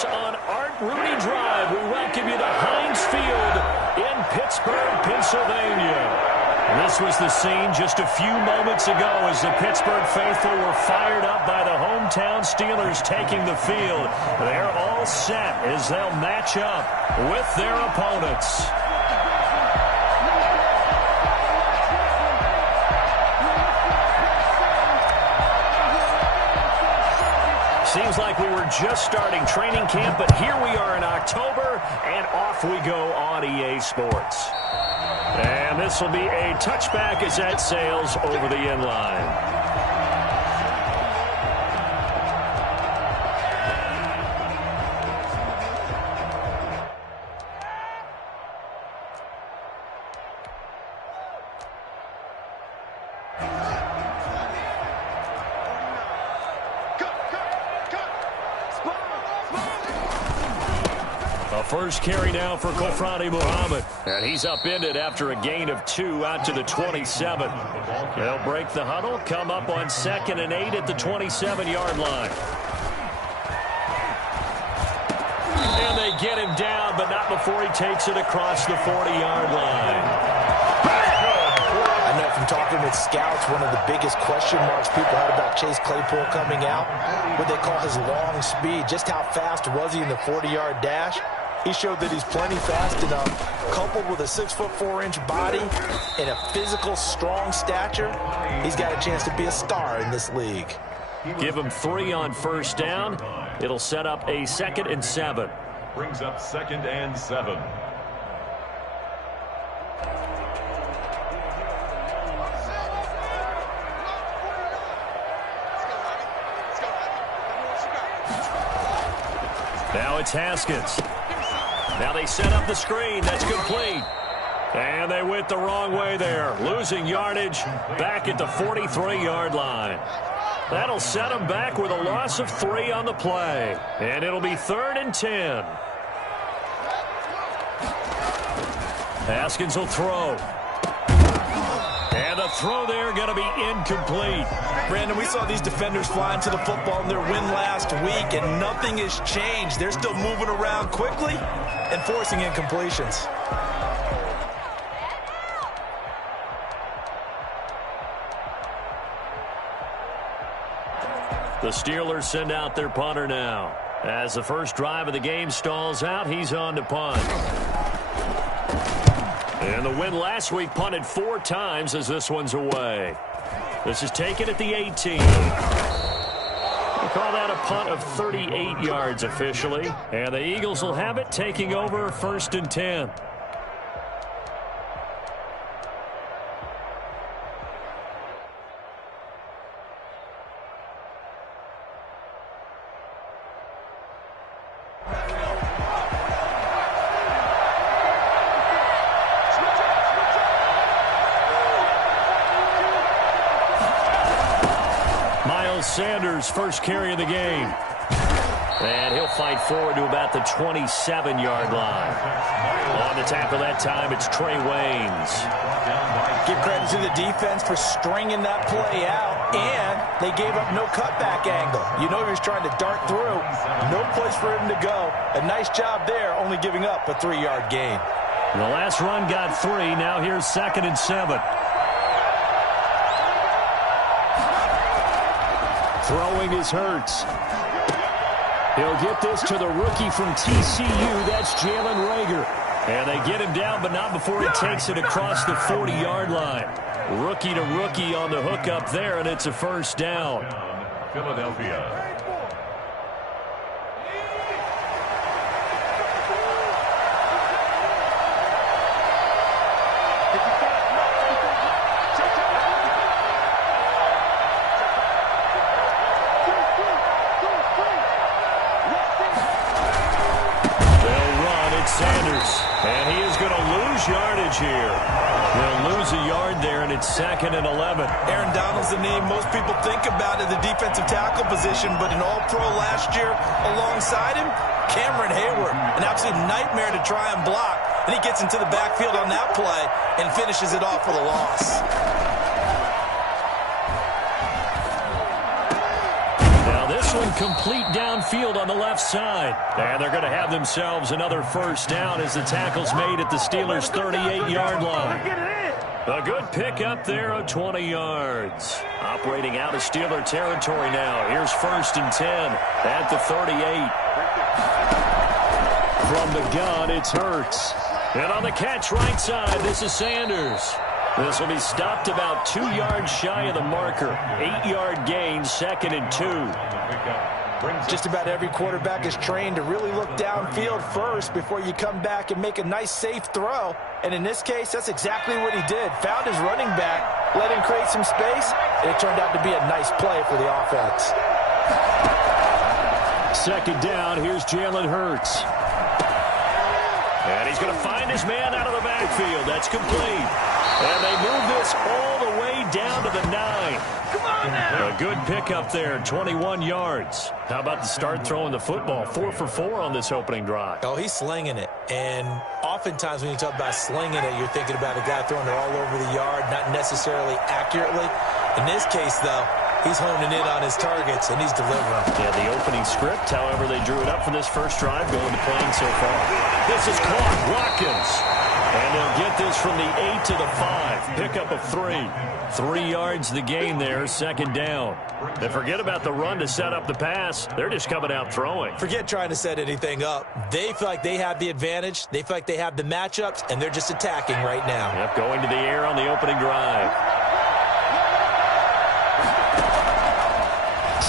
this on Art Rooney Drive, we welcome you to Heinz Field in Pittsburgh, Pennsylvania. This was the scene just a few moments ago as the Pittsburgh faithful were fired up by the hometown Steelers taking the field. They're all set as they'll match up with their opponents. Seems like we were just starting training camp, but here we are in October, and off we go on EA Sports. And this will be a touchback as that sails over the end line. First carry now for Kofrani Muhammad. And he's upended after a gain of 2 out to the 27. They'll break the huddle, come up on 2nd and 8 at the 27-yard line. And they get him down, but not before he takes it across the 40-yard line. I know from talking with scouts, one of the biggest question marks people had about Chase Claypool coming out, what they call his long speed. Just how fast was he in the 40-yard dash? He showed that he's plenty fast enough, coupled with a 6'4" body and a physical, strong stature. He's got a chance to be a star in this league. Give him 3 on first down. It'll set up a 2nd and 7. Brings up 2nd and 7. Now it's Haskins. Now they set up the screen. That's complete. And they went the wrong way there. Losing yardage back at the 43-yard line. That'll set them back with a loss of 3 on the play. And it'll be 3rd and 10. Haskins will throw. And the throw there going to be incomplete. Brandon, we saw these defenders flying to the football in their win last week, and nothing has changed. They're still moving around quickly and forcing incompletions. The Steelers send out their punter now. As the first drive of the game stalls out, he's on to punt. And the win last week punted 4 times as this one's away. This is taken at the 18. We call that a punt of 38 yards officially. And the Eagles will have it, taking over 1st and 10. Sanders, first carry of the game. And he'll fight forward to about the 27-yard line. On the tackle that time, it's Trey Waynes. Give credit to the defense for stringing that play out, and they gave up no cutback angle. You know he was trying to dart through. No place for him to go. A nice job there, only giving up a 3-yard gain. The last run got 3. Now here's 2nd and 7. Throwing is Hurts. He'll get this to the rookie from TCU. That's Jalen Reagor. And they get him down, but not before he takes it across the 40-yard line. Rookie to rookie on the hook up there, and it's a first down. Philadelphia. And he is going to lose yardage here. They'll lose a yard there, and it's 2nd and 11. Aaron Donald's the name most people think about at the defensive tackle position, but an all-pro last year alongside him, Cameron Hayward, an absolute nightmare to try and block. And he gets into the backfield on that play and finishes it off for the loss. Now this this one complete downfield on the left side. And they're going to have themselves another first down as the tackle's made at the Steelers' 38-yard line. A good pick up there of 20 yards. Operating out of Steeler territory now. Here's 1st and 10 at the 38. From the gun, it's Hurts. And on the catch right side, this is Sanders. This will be stopped about 2 yards shy of the marker. 8-yard gain, 2nd and 2. Just about every quarterback is trained to really look downfield first before you come back and make a nice, safe throw. And in this case, that's exactly what he did. Found his running back, let him create some space, and it turned out to be a nice play for the offense. 2nd down, here's Jalen Hurts. And he's going to find his man out of the backfield. That's complete. And they move this all the way down to the 9. Come on now. A good pickup there, 21 yards. How about the start throwing the football? 4 for 4 on this opening drive. Oh, he's slinging it. And oftentimes when you talk about slinging it, you're thinking about a guy throwing it all over the yard, not necessarily accurately. In this case, though, he's honing in on his targets, and he's delivering. Yeah, the opening script, however, they drew it up for this first drive going to playing so far. This is caught. Watkins. And they'll get this from the 8 to the 5. Pickup of 3. 3 yards the gain there, 2nd down. And forget about the run to set up the pass. They're just coming out throwing. Forget trying to set anything up. They feel like they have the advantage. They feel like they have the matchups, and they're just attacking right now. Yep, going to the air on the opening drive.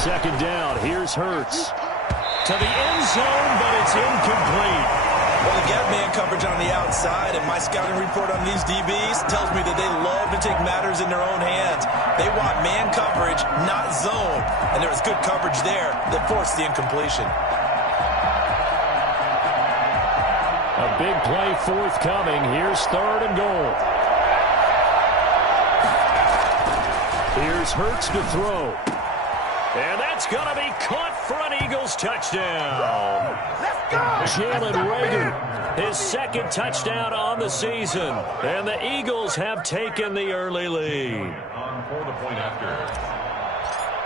2nd down, here's Hurts. To the end zone, but it's incomplete. Well, they got man coverage on the outside, and my scouting report on these DBs tells me that they love to take matters in their own hands. They want man coverage, not zone. And there was good coverage there that forced the incompletion. A big play forthcoming. Here's 3rd and goal. Here's Hurts to throw. And that's going to be caught for an Eagles touchdown. Let's go! Jalen Reagor, his 2nd touchdown on the season. And the Eagles have taken the early lead. For the point after.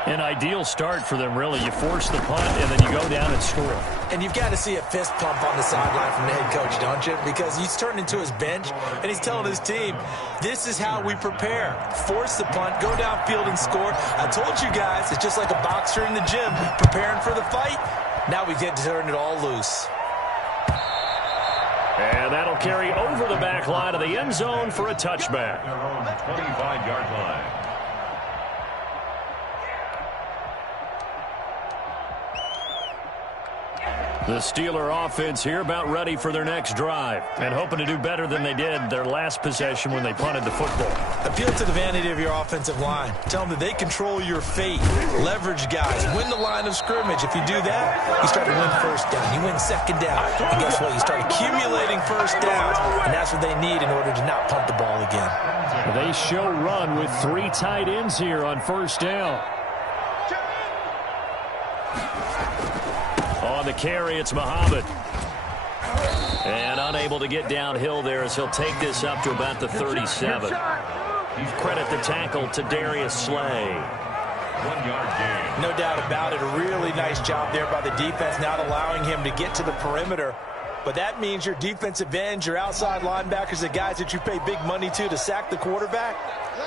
An ideal start for them, really. You force the punt, and then you go down and score. And you've got to see a fist pump on the sideline from the head coach, don't you? Because he's turned into his bench, and he's telling his team, this is how we prepare. Force the punt, go downfield and score. I told you guys, it's just like a boxer in the gym preparing for the fight. Now we get to turn it all loose. And that'll carry over the back line of the end zone for a touchback. 25-yard line. The Steeler offense here about ready for their next drive and hoping to do better than they did their last possession when they punted the football. Appeal to the vanity of your offensive line. Tell them that they control your fate. Leverage guys. Win the line of scrimmage. If you do that, you start to win 1st down. You win 2nd down. And guess what? You start accumulating 1st downs. And that's what they need in order to not punt the ball again. They show run with 3 tight ends here on 1st down. On the carry, it's Muhammad. And unable to get downhill there as he'll take this up to about the 37. Credit the tackle to Darius Slay. 1-yard gain. No doubt about it. A really nice job there by the defense, not allowing him to get to the perimeter. But that means your defensive ends, your outside linebackers, the guys that you pay big money to sack the quarterback,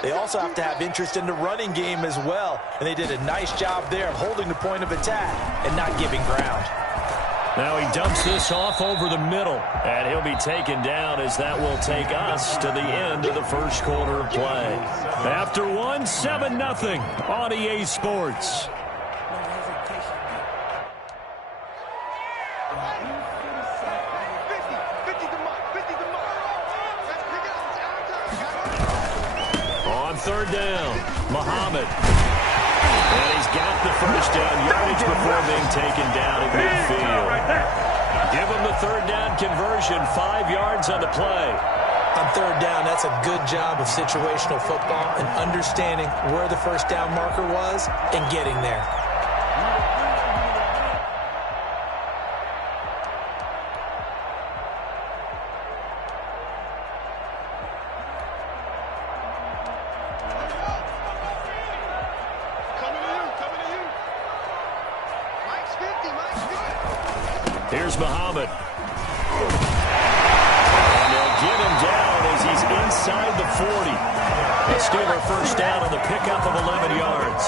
they also have to have interest in the running game as well. And they did a nice job there of holding the point of attack and not giving ground. Now he dumps this off over the middle, and he'll be taken down as that will take us to the end of the first quarter of play. After 1, 7-0 on EA Sports. On 3rd down, Muhammad. And he's got the first down yardage before being taken down at midfield. Give him the 3rd down conversion, 5 yards on the play. On 3rd down, that's a good job of situational football and understanding where the 1st down marker was and getting there. Here's Muhammad. And they'll get him down as he's inside the 40. A Steeler first down on the pickup of 11 yards.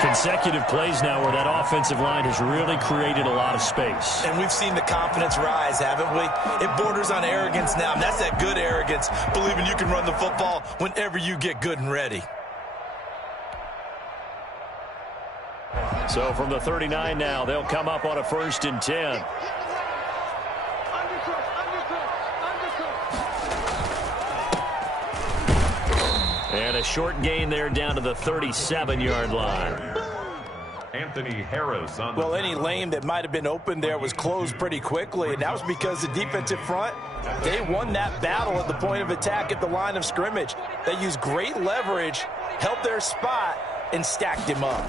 Consecutive plays now where that offensive line has really created a lot of space. And we've seen the confidence rise, haven't we? It borders on arrogance now, and that's that good arrogance, believing you can run the football whenever you get good and ready. So from the 39 now, they'll come up on a 1st and 10. And a short gain there down to the 37-yard line. Anthony Harris on the Well, any lane that might have been open there was closed pretty quickly, and that was because the defensive front, they won that battle at the point of attack at the line of scrimmage. They used great leverage, held their spot, and stacked him up.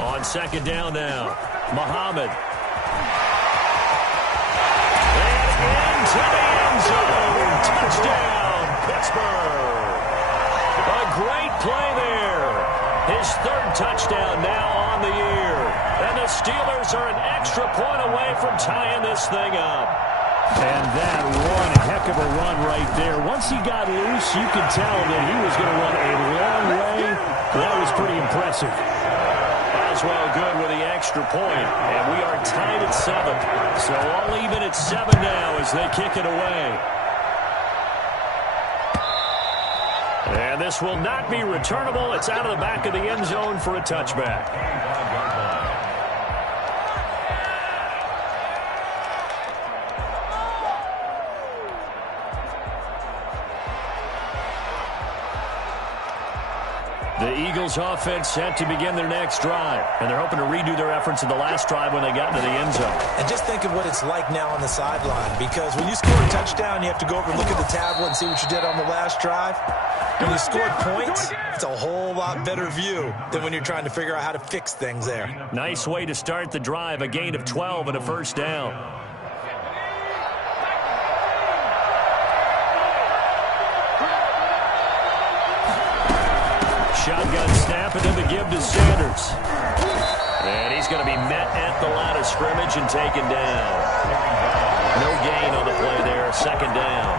On 2nd down now, Muhammad. And into the end zone. Touchdown, Pittsburgh. A great play there. His 3rd touchdown now on the year. And the Steelers are an extra point away from tying this thing up. And that one heck of a run right there. Once he got loose, you could tell that he was going to run a long way. That was pretty impressive. Boswell good with the extra point. And we are tied at 7. So all even at 7 now as they kick it away. And this will not be returnable. It's out of the back of the end zone for a touchback. The Eagles offense set to begin their next drive. And they're hoping to redo their efforts in the last drive when they got into the end zone. And just think of what it's like now on the sideline, because when you score a touchdown, you have to go over and look at the tablet and see what you did on the last drive. When you scored points, it's a whole lot better view than when you're trying to figure out how to fix things there. Nice way to start the drive, a gain of 12 and a 1st down. Shotgun snap and then the give to Sanders. And he's going to be met at the line of scrimmage and taken down. No gain on the play there, 2nd down.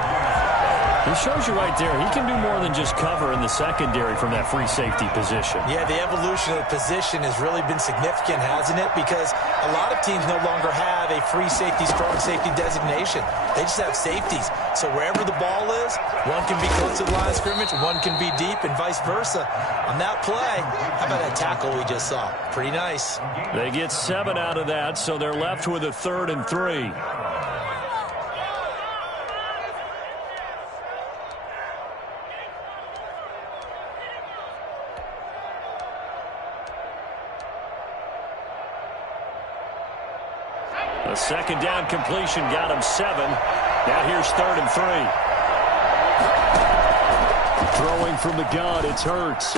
He shows you right there, he can do more than just cover in the secondary from that free safety position. Yeah, the evolution of the position has really been significant, hasn't it? Because a lot of teams no longer have a free safety, strong safety designation. They just have safeties. So wherever the ball is, one can be close to the line of scrimmage, one can be deep, and vice versa. On that play, how about that tackle we just saw? Pretty nice. They get 7 out of that, so they're left with a 3rd and 3. A 2nd down completion got him 7. Now here's 3rd and 3. Throwing from the gun, it's Hurts.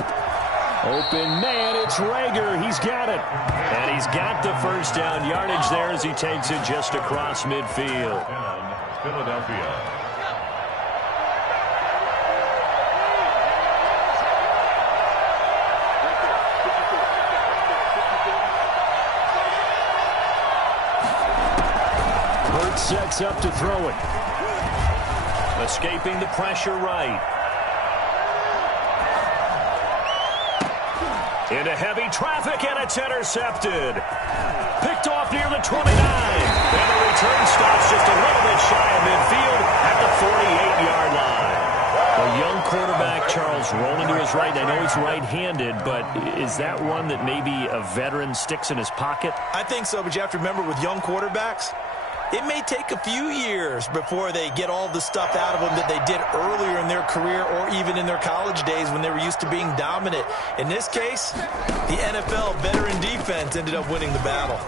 Open man, it's Rager. He's got it. And he's got the 1st down yardage there as he takes it just across midfield. Philadelphia. Sets up to throw it. Escaping the pressure right. Into heavy traffic, and it's intercepted. Picked off near the 29. And the return stops just a little bit shy of midfield at the 48-yard line. A young quarterback, Charles, rolling to his right. I know he's right-handed, but is that one that maybe a veteran sticks in his pocket? I think so, but you have to remember with young quarterbacks, it may take a few years before they get all the stuff out of them that they did earlier in their career or even in their college days when they were used to being dominant. In this case, the NFL veteran defense ended up winning the battle.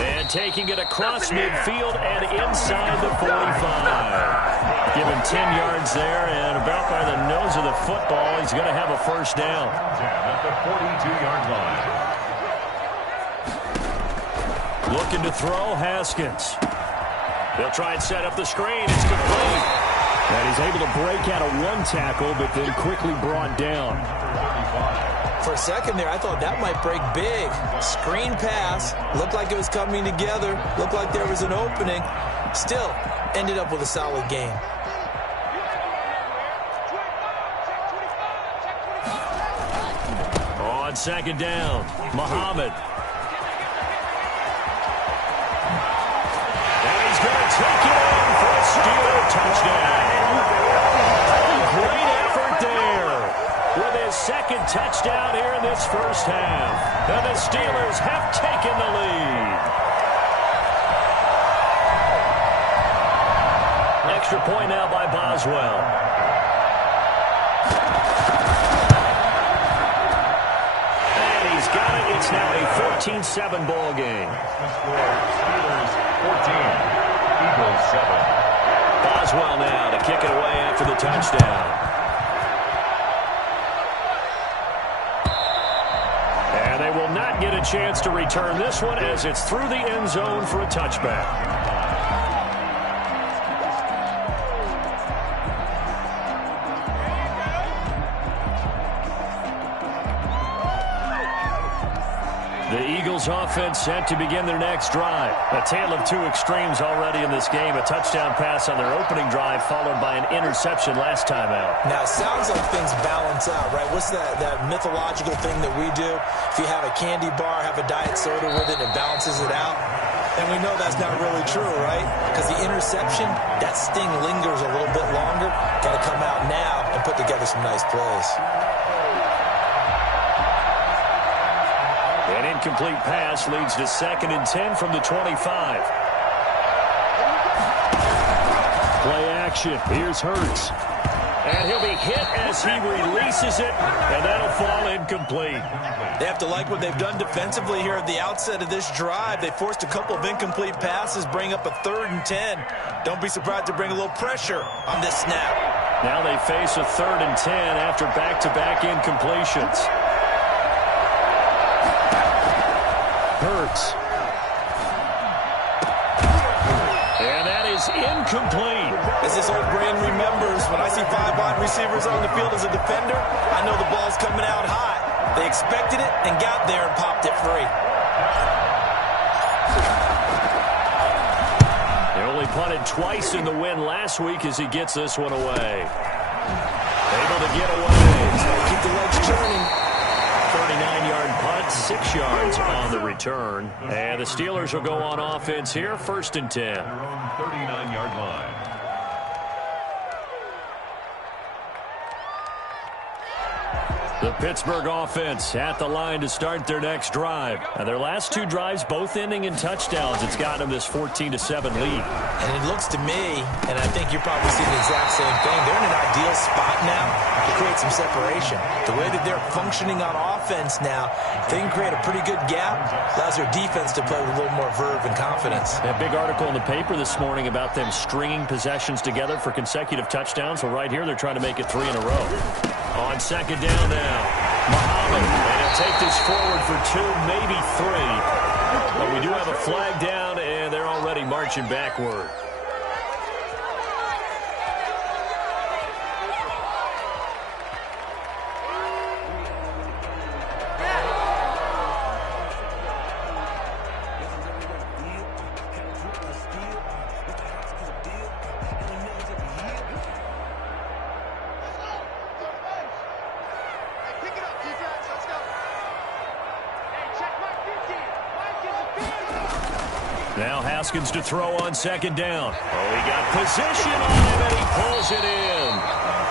And taking it across midfield and inside the 45. Give him 10 yards there, and about by the nose of the football, he's going to have a 1st down. At the 42-yard line. Looking to throw, Haskins. They'll try and set up the screen. It's complete. And he's able to break out of one tackle, but then quickly brought down. For a second there, I thought that might break big. Screen pass. Looked like it was coming together. Looked like there was an opening. Still, ended up with a solid game. On second down, Muhammad. And he's going to take it in for a Steeler touchdown. Great effort there with his second touchdown here in this first half. And the Steelers have taken the lead. Extra point now by Boswell. Got it. It's now a 14-7 ball game. Steelers 14, Eagles 7. Boswell now to kick it away after the touchdown. And they will not get a chance to return this one as it's through the end zone for a touchback. The Eagles offense set to begin their next drive. A tale of two extremes already in this game. A touchdown pass on their opening drive followed by an interception last time out. Now, it sounds like things balance out, right? What's that mythological thing that we do? If you have a candy bar, have a diet soda with it, it balances it out. And we know that's not really true, right? Because the interception, that sting lingers a little bit longer. Got to come out now and put together some nice plays. An incomplete pass leads to 2nd and 10 from the 25. Play action. Here's Hurts. And he'll be hit as he releases it, and that'll fall incomplete. They have to like what they've done defensively here at the outset of this drive. They forced a couple of incomplete passes, bring up a 3rd and 10. Don't be surprised to bring a little pressure on this snap. Now they face a 3rd and 10 after back-to-back incompletions. Hurts. And that is incomplete. As this old brain remembers, when I see 5 wide receivers on the field as a defender, I know the ball's coming out hot. They expected it and got there and popped it free. They only punted twice in the win last week as he gets this one away. Able to get away. Keep the legs turning. 39-yard punt, 6 yards on the return. And the Steelers will go on offense here, 1st and 10. Their own 39-yard line. The Pittsburgh offense at the line to start their next drive. And their last 2 drives both ending in touchdowns. It's gotten them this 14-7 lead. And it looks to me, and I think you're probably seeing the exact same thing, they're in an ideal spot now to create some separation. The way that they're functioning on offense now, they can create a pretty good gap. Allows their defense to play with a little more verve and confidence. A big article in the paper this morning about them stringing possessions together for consecutive touchdowns. Well, right here, they're trying to make it 3 in a row. On second down now, Muhammad, and he'll take this forward for 2, maybe 3. But we do have a flag down, and they're already marching backward. Now Haskins to throw on second down. Oh, he got position on him, and he pulls it in.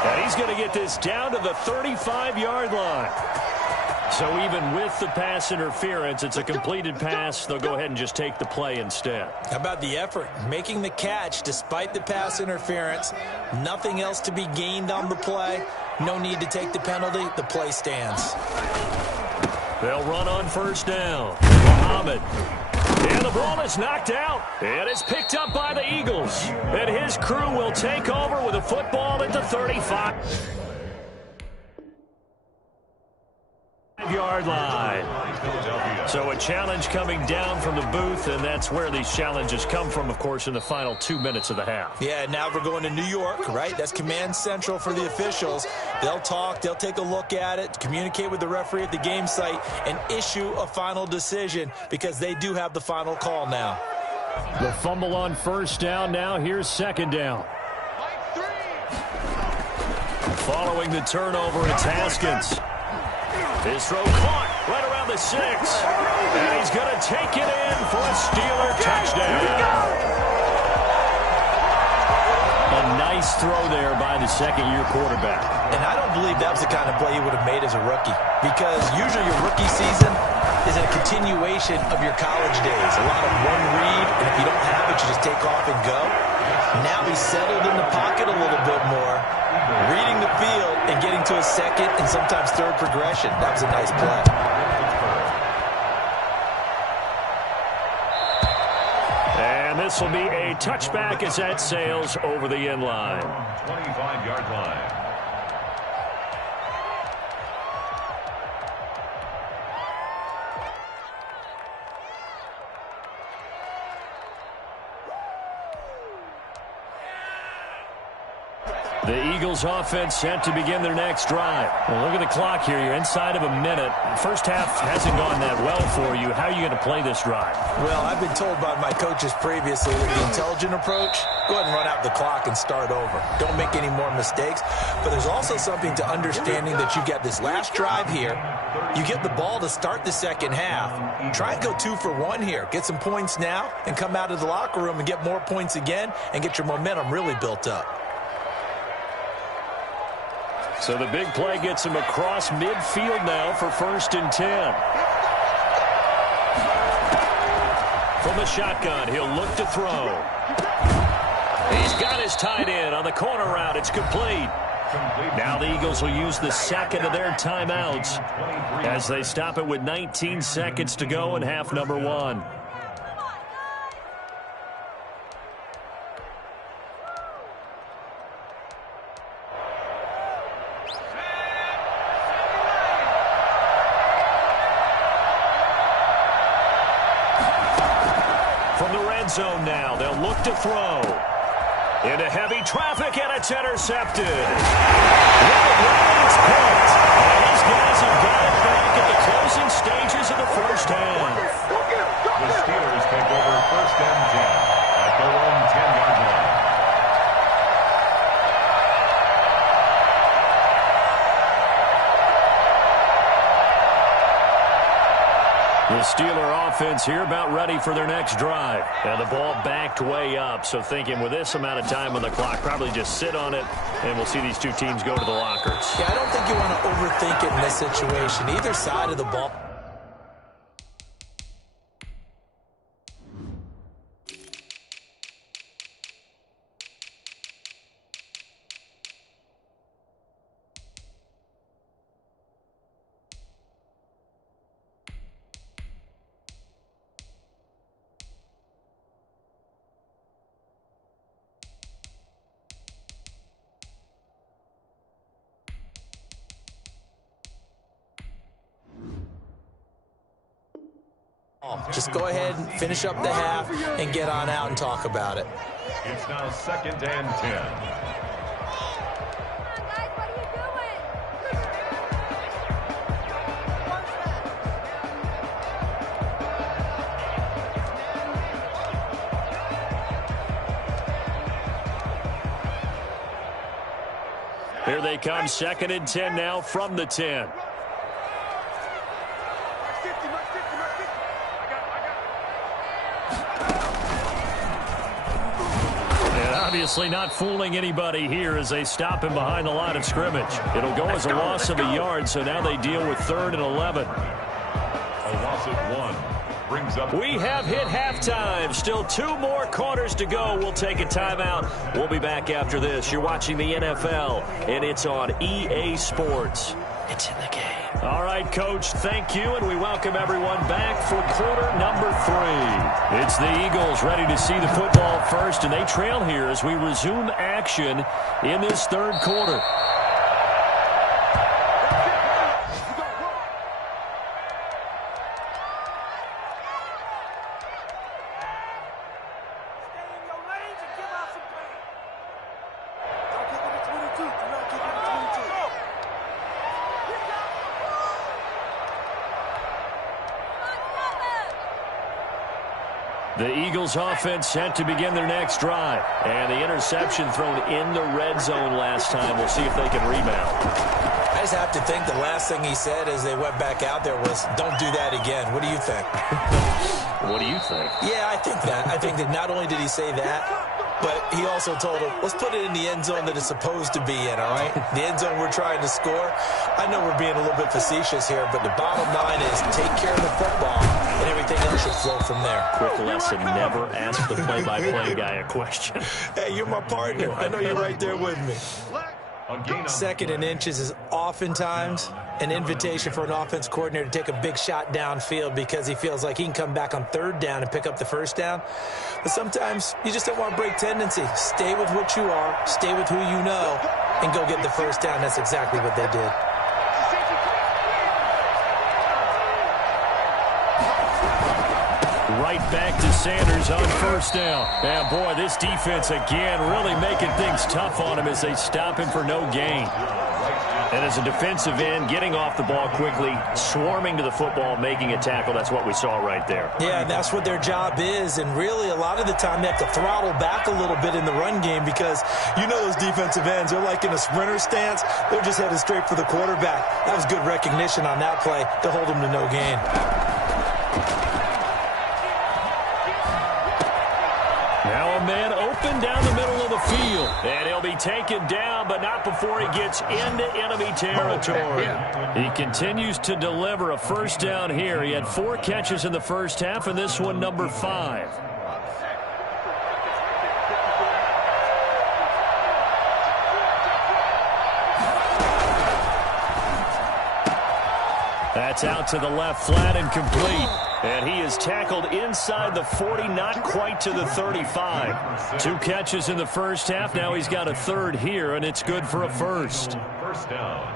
And he's going to get this down to the 35-yard line. So even with the pass interference, it's a completed pass. They'll go ahead and just take the play instead. How about the effort? Making the catch despite the pass interference. Nothing else to be gained on the play. No need to take the penalty. The play stands. They'll run on first down. Muhammad. And the ball is knocked out. And it's picked up by the Eagles. And his crew will take over with a football at the 35. 5-yard line. So a challenge coming down from the booth, and that's where these challenges come from, of course, in the final 2 minutes of the half. Yeah, now we're going to New York, right? That's command central for the officials. They'll talk, they'll take a look at it, communicate with the referee at the game site, and issue a final decision because they do have the final call now. The fumble on first down. Now here's second down. Following the turnover, it's Haskins. His throw caught right around the 6. And he's going to take it in for a Steeler touchdown. A nice throw there by the second-year quarterback. And I don't believe that was the kind of play he would have made as a rookie, because usually your rookie season is a continuation of your college days. A lot of one read, and if you don't have it, you just take off and go. Now he's settled in the pocket a little bit more, reading the field and getting to a second and sometimes third progression. That was a nice play. And this will be a touchback as that sails over the end line. 25-yard line. The Eagles offense set to begin their next drive. Well, look at the clock here. You're inside of a minute. First half hasn't gone that well for you. How are you going to play this drive? Well, I've been told by my coaches previously that the intelligent approach, go ahead and run out the clock and start over. Don't make any more mistakes. But there's also something to understanding that you get this last drive here. You get the ball to start the second half. Try and go 2 for 1 here. Get some points now and come out of the locker room and get more points again and get your momentum really built up. So the big play gets him across midfield now for 1st and 10. From the shotgun, he'll look to throw. He's got his tight end on the corner route. It's complete. Now the Eagles will use the second of their timeouts as they stop it with 19 seconds to go in half number 1. Zone now. They'll look to throw. Into heavy traffic, and it's intercepted. It's picked. And these guys have got it back at the closing stages of the first half. The Steelers take over 1st and 10 at their own 10-yard line. The Steeler offense here about ready for their next drive. And the ball backed way up, so thinking with this amount of time on the clock, probably just sit on it, and we'll see these two teams go to the lockers. Yeah, I don't think you want to overthink it in this situation. Either side of the ball. Just go ahead and finish up the half and get on out and talk about it. It's now 2nd and 10. Here they come, 2nd and 10 now from the 10. Obviously not fooling anybody here as they stop him behind the line of scrimmage. It'll go as a loss of a yard, so now they deal with 3rd and 11. A loss of 1 brings up. We have hit halftime. Still 2 more quarters to go. We'll take a timeout. We'll be back after this. You're watching the NFL, and it's on EA Sports. It's in the game. All right, Coach, thank you, and we welcome everyone back for quarter number 3. It's the Eagles ready to see the football first, and they trail here as we resume action in this 3rd quarter. The Eagles offense set to begin their next drive. And the interception thrown in the red zone last time. We'll see if they can rebound. I just have to think the last thing he said as they went back out there was, don't do that again. What do you think? What do you think? Yeah, I think that. I think that not only did he say that, but he also told him, let's put it in the end zone that it's supposed to be in, all right? The end zone we're trying to score. I know we're being a little bit facetious here, but the bottom line is take care of the football, and everything else should flow from there. Quick lesson, never ask the play-by-play guy a question. Hey, you're my partner. I know you're right there with me. Second and inches is oftentimes an invitation for an offense coordinator to take a big shot downfield because he feels like he can come back on third down and pick up the first down. But sometimes you just don't want to break tendency. Stay with what you are, stay with who you know, and go get the first down. That's exactly what they did. Right back to Sanders on first down. And boy, this defense again really making things tough on him as they stop him for no gain. And as a defensive end, getting off the ball quickly, swarming to the football, making a tackle, that's what we saw right there. Yeah, and that's what their job is. And really, a lot of the time, they have to throttle back a little bit in the run game because you know those defensive ends, they're like in a sprinter stance. They're just headed straight for the quarterback. That was good recognition on that play to hold them to no gain. Now a man open down the middle of the field. And he'll be taken down, but not before he gets into enemy territory. He continues to deliver a first down here. He had 4 catches in the first half, and this one number 5. That's out to the left, flat and complete. And he is tackled inside the 40, not quite to the 35. 2 catches in the first half. Now he's got a third here, and it's good for a first. First down.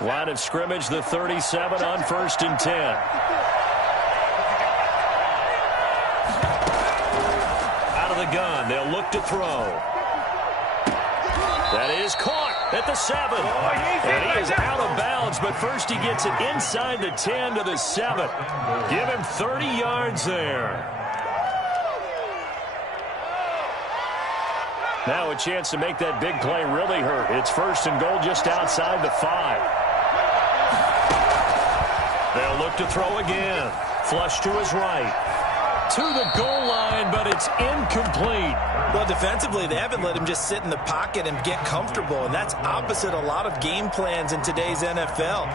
Line of scrimmage, the 37 on 1st and 10. Out of the gun, they'll look to throw. That is caught at the 7. And he is out of bounds, but first he gets it inside the 10 to the 7. Give him 30 yards there. Now a chance to make that big play really hurt. It's 1st and goal just outside the 5. They'll look to throw again. Flush to his right. To the goal line, but it's incomplete. Well, defensively, they haven't let him just sit in the pocket and get comfortable, and that's opposite a lot of game plans in today's NFL.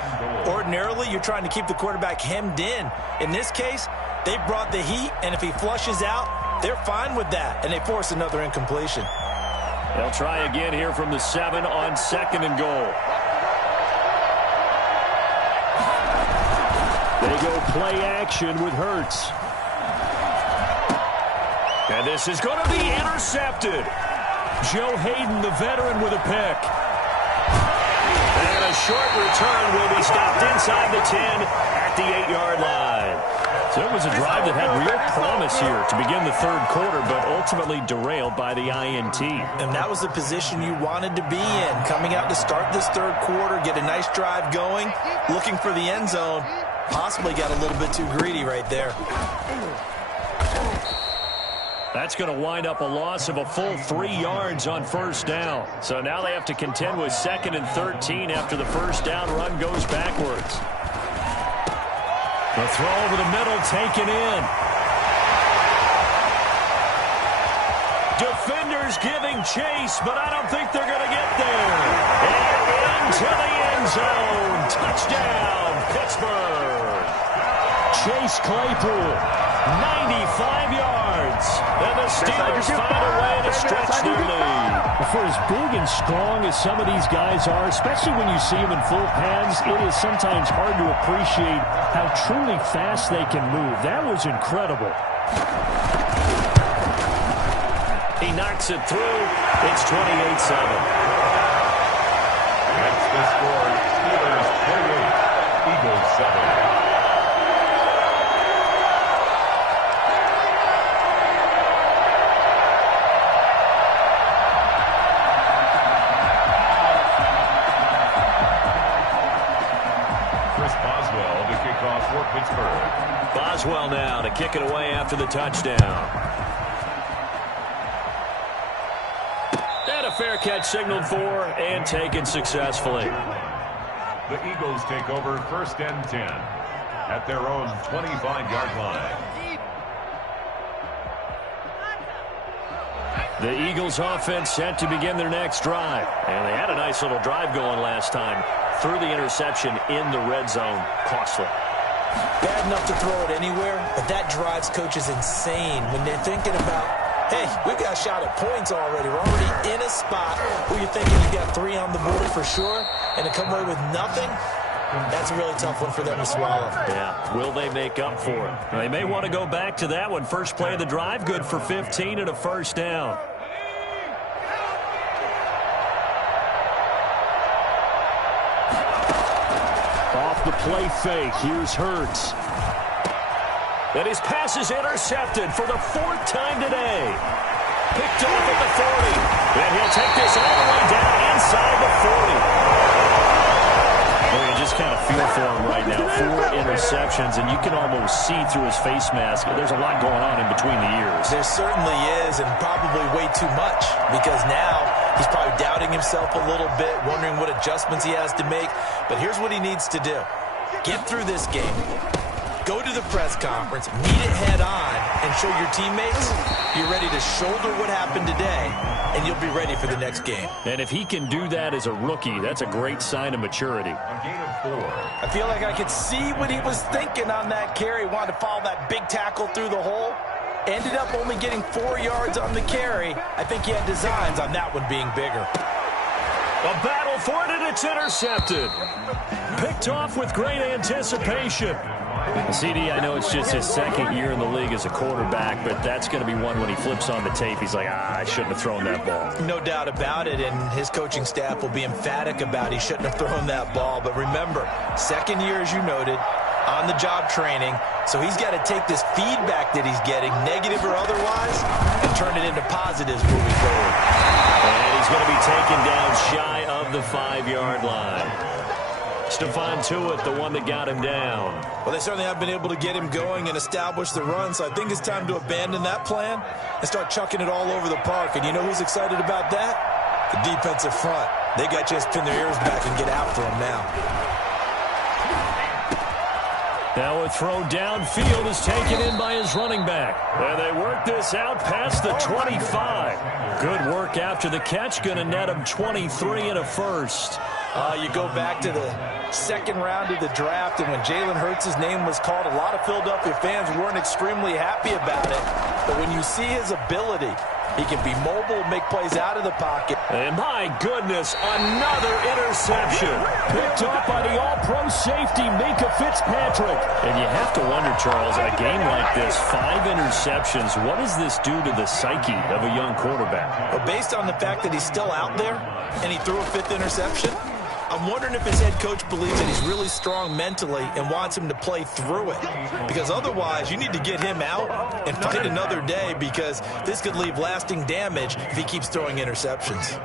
Ordinarily, you're trying to keep the quarterback hemmed in. In this case, they brought the heat, and if he flushes out, they're fine with that, and they force another incompletion. They'll try again here from the 7 on 2nd and goal. They go play action with Hurts. And this is going to be intercepted. Joe Hayden, the veteran, with a pick. And a short return will be stopped inside the 10 at the 8-yard line. So it was a drive that had real promise here to begin the 3rd quarter, but ultimately derailed by the INT. And that was the position you wanted to be in. Coming out to start this 3rd quarter, get a nice drive going, looking for the end zone. Possibly got a little bit too greedy right there. That's going to wind up a loss of a full 3 yards on 1st down. So now they have to contend with 2nd and 13 after the 1st down run goes backwards. The throw over the middle taken in. Defenders giving chase, but I don't think they're going to get there. And into the end zone. Touchdown, Pittsburgh. Chase Claypool, 95 yards. And the Steelers find a way to stretch their lead. For as big and strong as some of these guys are, especially when you see them in full pads, it is sometimes hard to appreciate how truly fast they can move. That was incredible. He knocks it through. It's 28-7. That's the score. Steelers 28, Eagles 7. Boswell now to kick it away after the touchdown. And a fair catch signaled for and taken successfully. The Eagles take over 1st and 10 at their own 25-yard line. The Eagles offense set to begin their next drive. And they had a nice little drive going last time. Threw the interception in the red zone. Costly. Bad enough to throw it anywhere, but that drives coaches insane when they're thinking about, hey, we've got a shot at points already. We're already in a spot where you're thinking you got 3 on the board for sure, and to come away with nothing, that's a really tough one for them to swallow. Yeah, will they make up for it? They may want to go back to that one. First play of the drive, good for 15 and a first down. Off the play fake, here's Hurts. And his pass is intercepted for the 4th time today. Picked off at the 40. And he'll take this all the way down inside the 40. Well, you just kind of feel for him right now. 4 interceptions, and you can almost see through his face mask. There's a lot going on in between the ears. There certainly is, and probably way too much, because now he's probably doubting himself a little bit, wondering what adjustments he has to make. But here's what he needs to do. Get through this game. Go to the press conference, meet it head on, and show your teammates you're ready to shoulder what happened today, and you'll be ready for the next game. And if he can do that as a rookie, that's a great sign of maturity. A gain of 4. I feel like I could see what he was thinking on that carry. Wanted to follow that big tackle through the hole. Ended up only getting 4 yards on the carry. I think he had designs on that one being bigger. A battle for it, and it's intercepted. Picked off with great anticipation. CD, I know it's just his 2nd year in the league as a quarterback, but that's going to be one when he flips on the tape. He's like, I shouldn't have thrown that ball. No doubt about it, and his coaching staff will be emphatic about he shouldn't have thrown that ball. But remember, 2nd year, as you noted, on-the-job training, so he's got to take this feedback that he's getting, negative or otherwise, and turn it into positives moving forward. And he's going to be taken down shy of the 5-yard line. Stephon Tuitt, the one that got him down. Well, they certainly have been able to get him going and establish the run, so I think it's time to abandon that plan and start chucking it all over the park. And you know who's excited about that? The defensive front. They got to just pin their ears back and get after him now. Now a throw downfield is taken in by his running back. And they work this out past the 25. Good work after the catch. Going to net him 23 and a first. You go back to the 2nd round of the draft, and when Jalen Hurts' name was called, a lot of Philadelphia fans weren't extremely happy about it. But when you see his ability, he can be mobile and make plays out of the pocket. And my goodness, another interception. Picked up by the all-pro safety, Minkah Fitzpatrick. And you have to wonder, Charles, a game like this, 5 interceptions, what does this do to the psyche of a young quarterback? Well, based on the fact that he's still out there and he threw a 5th interception, I'm wondering if his head coach believes that he's really strong mentally and wants him to play through it. Because otherwise, you need to get him out and fight another day, because this could leave lasting damage if he keeps throwing interceptions.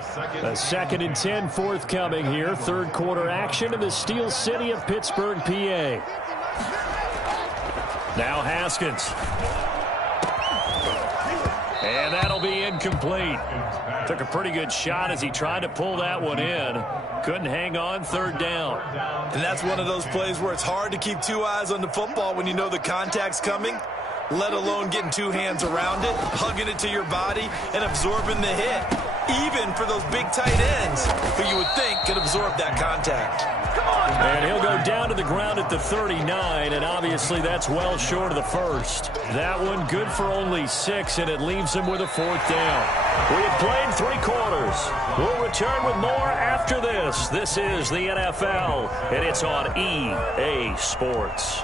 A 2nd and 10 forthcoming here. 3rd quarter action in the Steel City of Pittsburgh, PA. Now Haskins. And that'll be incomplete. Took a pretty good shot as he tried to pull that one in. Couldn't hang on. 3rd down. And that's one of those plays where it's hard to keep 2 eyes on the football when you know the contact's coming, let alone getting 2 hands around it, hugging it to your body, and absorbing the hit. Even for those big tight ends who you would think could absorb that contact. And he'll go down to the ground at the 39, and obviously that's well short of the first. That one good for only 6, and it leaves him with a 4th down. We have played 3 quarters. We'll return with more after this. This is the NFL, and it's on EA Sports.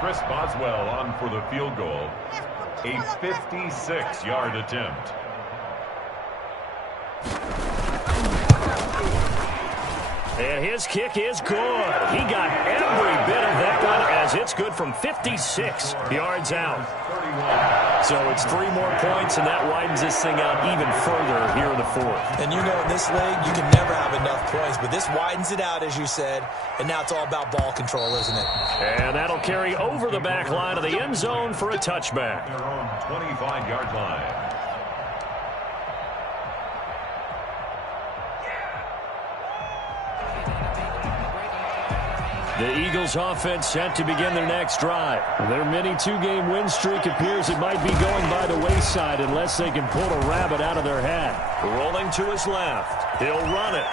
Chris Boswell on for the field goal. A 56-yard attempt. And his kick is good. He got every bit of that one as it's good from 56 yards out. 31. So it's 3 more points, and that widens this thing out even further here in the fourth. And you know, in this league, you can never have enough points, but this widens it out, as you said, and now it's all about ball control, isn't it? And that'll carry over the back line of the end zone for a touchback. Their own 25-yard line. The Eagles offense set to begin their next drive. Their mini 2-game win streak appears it might be going by the wayside unless they can pull a rabbit out of their hat. Rolling to his left. He'll run it.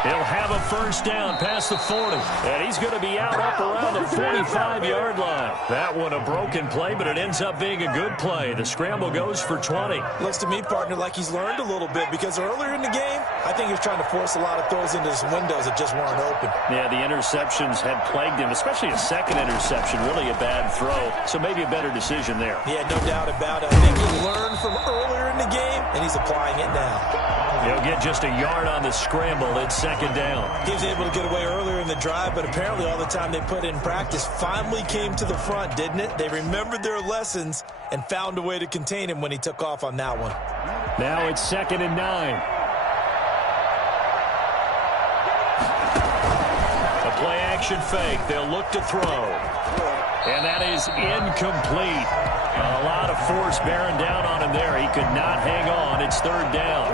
He'll have a first down past the 40. And he's going to be out up around the 45-yard line. That one a broken play, but it ends up being a good play. The scramble goes for 20. Looks to me, partner, like he's learned a little bit because earlier in the game, I think he was trying to force a lot of throws into his windows that just weren't open. Yeah, the interceptions had plagued him, especially a second interception, really a bad throw. So maybe a better decision there. Yeah, no doubt about it. I think he learned from earlier in the game, and he's applying it now. He'll get just a yard on the scramble. It's second down. He was able to get away earlier in the drive, but apparently all the time they put in practice finally came to the front, didn't it? They remembered their lessons and found a way to contain him when he took off on that one. Now it's 2nd and 9. A play-action fake. They'll look to throw. And that is incomplete. A lot of force bearing down on him there. He could not hang on. It's 3rd down.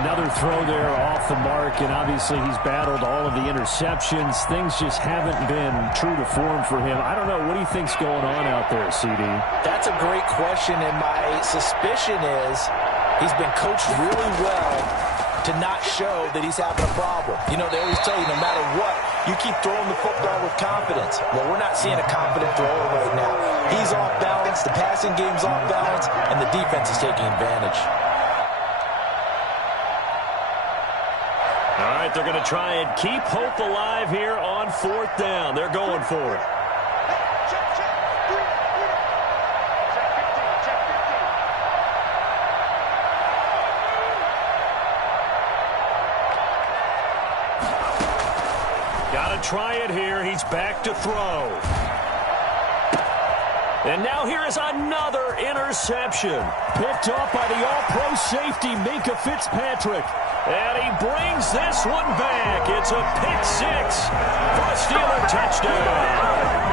Another throw there off the mark, and obviously he's battled all of the interceptions. Things just haven't been true to form for him. I don't know. What do you think's going on out there, CD? That's a great question, and my suspicion is he's been coached really well to not show that he's having a problem. You know, they always tell you no matter what, you keep throwing the football with confidence. Well, we're not seeing a confident thrower right now. He's off balance, the passing game's off balance, and the defense is taking advantage. All right, they're going to try and keep hope alive here on 4th down. They're going for it. Got to try it here. He's back to throw. And now here is another interception. Picked off by the all-pro safety, Minkah Fitzpatrick. And he brings this one back. It's a pick 6 for a Steeler touchdown.